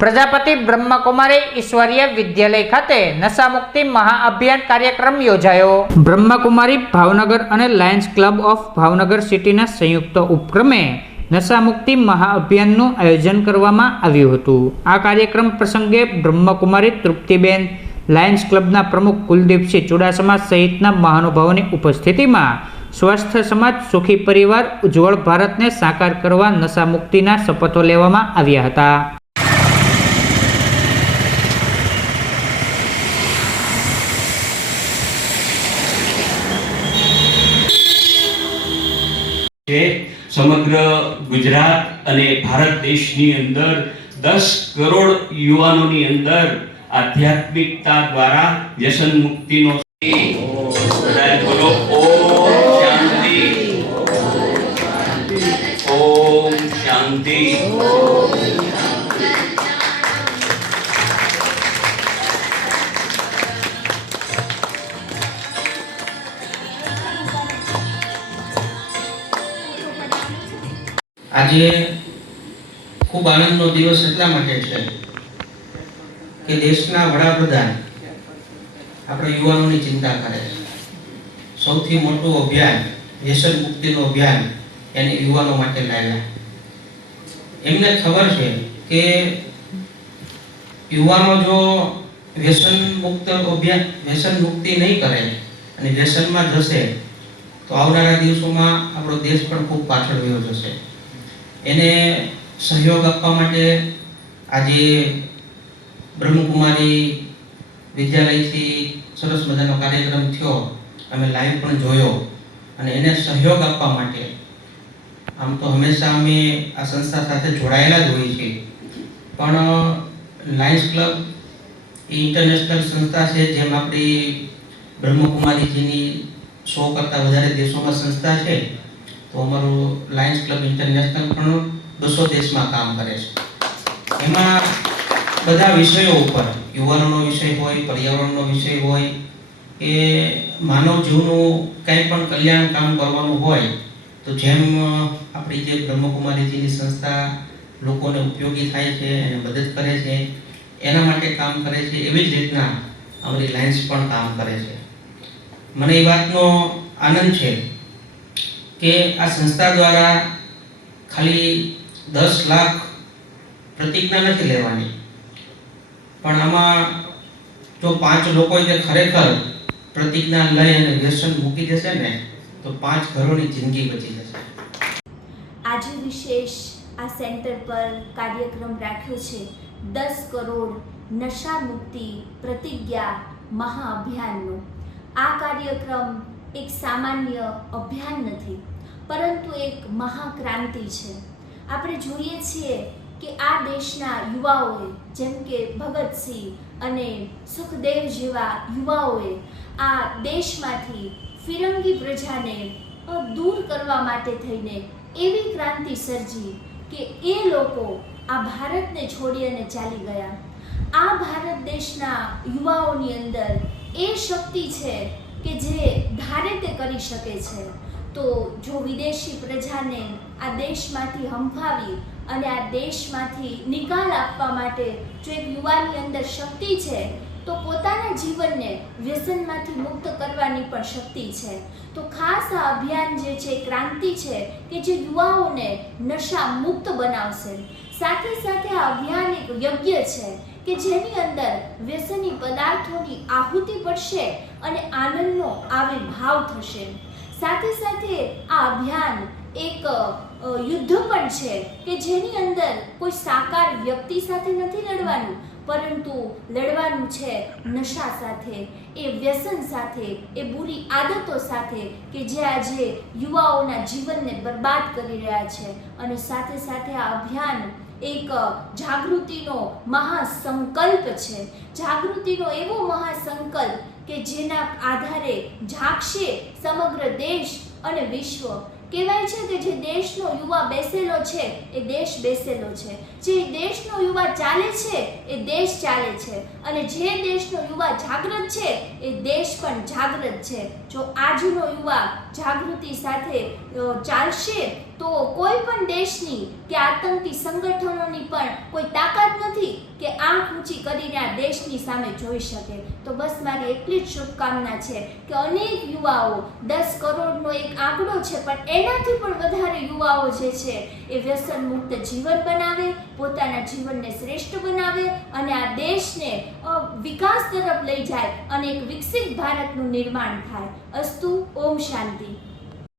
પ્રજાપતિ બ્રહ્મકુમારી ઈશ્વરીય વિદ્યાલય ખાતે નશામુક્તિ મહાઅભિયાન કાર્યક્રમ યોજાયો। બ્રહ્મકુમારી ભાવનગર અને લાયન્સ ક્લબ ઓફ ભાવનગર સિટીના સંયુક્ત ઉપક્રમે નશામુક્તિ મહાઅભિયાનનું આયોજન કરવામાં આવ્યું હતું। આ કાર્યક્રમ પ્રસંગે બ્રહ્મકુમારી તૃપ્તિબેન, લાયન્સ ક્લબના પ્રમુખ કુલદીપસિંહ ચુડાસમા સહિતના મહાનુભાવોની ઉપસ્થિતિમાં સ્વસ્થ સમાજ, સુખી પરિવાર, ઉજ્જવળ ભારતને સાકાર કરવા નશામુક્તિના શપથો લેવામાં આવ્યા હતા। સમગ્ર ગુજરાત અને ભારત દેશની અંદર 10 કરોડ યુવાનોની અંદર આધ્યાત્મિકતા દ્વારા વ્યસન મુક્તિનો બોલો ઓમ શાંતિ। આજે ખૂબ આનંદનો દિવસ એટલા માટે છે કે દેશના વડાપ્રધાન આપણા યુવાનોની ચિંતા કરે છે। સૌથી મોટું અભિયાન વ્યસન મુક્તિનું અભિયાન એને યુવાનો માટે લાવ્યા। એમને ખબર છે કે યુવાનો જો વ્યસન મુક્તિ નહીં કરે અને વ્યસનમાં જશે તો આવનારા દિવસોમાં આપણો દેશ પણ ખૂબ પાછળ વયો જશે। એને સહયોગ આપવા માટે આજે બ્રહ્મકુમારી વિદ્યાલયથી સરસ મજાનો કાર્યક્રમ થયો, અમે લાઈવ પણ જોયો અને એને સહયોગ આપવા માટે આમ તો હંમેશા અમે આ સંસ્થા સાથે જોડાયેલા જ હોઈએ છીએ, પણ લાયન્સ ક્લબ એ ઇન્ટરનેશનલ સંસ્થા છે। જેમ આપણી બ્રહ્મકુમારીજીની 100 કરતાં વધારે દેશોમાં સંસ્થા છે, તો અમારું લાયન્સ ક્લબ ઇન્ટરનેશનલ પણ 200 દેશમાં કામ કરે છે। એમાં બધા વિષયો ઉપર, યુવાનોનો વિષય હોય, પર્યાવરણનો વિષય હોય કે માનવ જીવનું કંઈ પણ કલ્યાણ કામ કરવાનું હોય, તો જેમ આપણી જે બ્રહ્મકુમારીજીની સંસ્થા લોકોને ઉપયોગી થાય છે અને મદદ કરે છે, એના માટે કામ કરે છે, એવી જ રીતના અમારી લાયન્સ પણ કામ કરે છે। મને એ વાતનો આનંદ છે કે આ સંસ્થા દ્વારા ખાલી 10 લાખ પ્રતિજ્ઞા નથી લેવાની, પણ આમાં જો 5 લોકોએ તે ખરેખર પ્રતિજ્ઞા લઈ અને વ્યસન મૂકી દેશે ને તો 5 ઘરોની જિંદગી બચી જશે। આજે વિશેષ આ સેન્ટર પર કાર્યક્રમ રાખ્યો છે 10 કરોડ નશા મુક્તિ પ્રતિજ્ઞા મહાઅભિયાનનો। આ કાર્યક્રમ એક સામાન્ય અભિયાન નથી, પરંતુ એક મહાક્રાંતિ છે। આપણે જોઈએ છીએ કે આ દેશના યુવાઓએ, જેમ કે ભગતસિંહ અને સુખદેવ જેવા યુવાઓએ આ દેશમાંથી ફિરંગી પ્રજાને દૂર કરવા માટે થઈને એવી ક્રાંતિ સર્જી કે એ લોકો આ ભારતને છોડી અને ચાલી ગયા। આ ભારત દેશના યુવાઓની અંદર એ શક્તિ છે કે જે ધારે તે કરી શકે છે। તો જો વિદેશી પ્રજાને આ દેશમાંથી હંફાવી અને આ દેશમાંથી નિકાલ આપવા માટે જો એક યુવાની અંદર શક્તિ છે, તો પોતાના જીવનને વ્યસનમાંથી મુક્ત કરવાની પણ શક્તિ છે। તો ખાસ આ અભિયાન જે છે, ક્રાંતિ છે કે જે યુવાઓને નશા મુક્ત બનાવશે। સાથે સાથે આ અભિયાન એક યજ્ઞ છે કે જેની અંદર વ્યસની પદાર્થોની આહુતિ પડશે અને આનંદનો આવિર્ભાવ થશે। સાથે સાથે આ અભિયાન એક યુદ્ધ પણ છે કે જેની અંદર કોઈ સાકાર વ્યક્તિ સાથે નથી લડવાનું, પરંતુ લડવાનું છે નશા સાથે, એ વ્યસન સાથે, એ બુરી આદતો સાથે કે જે આજે યુવાઓના જીવનને બરબાદ કરી રહ્યા છે। અને સાથે સાથે આ અભિયાન એક જાગૃતિનો મહાસંકલ્પ છે। જાગૃતિનો એવો મહાસંકલ્પ કે જેના આધારે જાગશે સમગ્ર દેશ અને વિશ્વ। કહેવાય છે કે જે દેશનો યુવા બેસેલો છે એ દેશ બેસેલો છે, જે દેશનો યુવા ચાલે છે એ દેશ ચાલે છે, અને જે દેશનો યુવા જાગૃત છે એ દેશ પણ જાગૃત છે। જો આજનો યુવા જાગૃતિ સાથે ચાલશે તો કોઈ પણ દેશની કે આતંકી સંગઠનોની પણ કોઈ તાકાત નથી કે આંખ ઊંચી કરીને આ દેશની સામે જોઈ શકે. તો બસ મારી એટલી જ શુભકામના છે કે અનેક યુવાઓ 10 કરોડનો એક આંકડો છે પણ એનાથી પણ વધારે યુવાઓ જે છે એ વ્યસન મુક્ત જીવન બનાવે, પોતાના જીવનને શ્રેષ્ઠ બનાવે અને આ દેશને વિકાસ તરફ લઈ જાય અને એક વિકસિત ભારતનું નિર્માણ થાય. અસ્તુ. ઓમ શાંતિ.